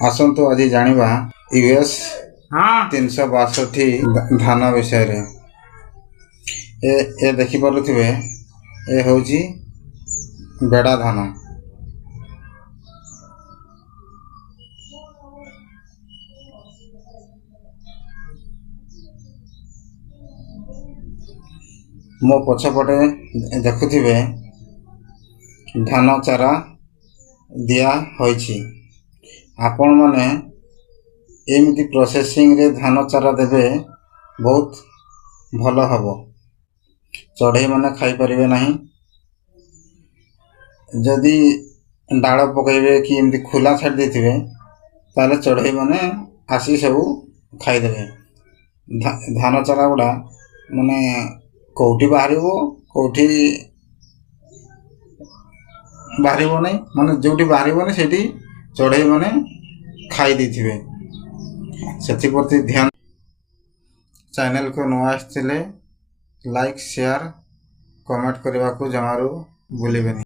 आसतु आज जानिबा यूएस 362 धान विषय ए देखि पारुथिबे ए होची बेड़ा धान। मो पछपटे देखुथिबे धान चारा दिया होईची। आपण माने एमती प्रोसेसिंग रे धान चारा देबे बहुत भल हबो। चढ़ई माने खाई परिबे नहीं। जदि डाल पकईबे कि एमती खुला छाड़ देथिबे ताले चढ़ई माने आसी सब खाई देबे। धान चारा गुड़ा माने कोठी बाहरिबो कोठी बाहरिबो नहीं, माने जोटी बाहरिबो नहीं सेठी चढ़ई माने खाई देथिबे। सेति प्रति ध्यान। चैनल को नुआ आसथिले लाइक शेयर कमेंट करने को जमारू भूलिबेनी।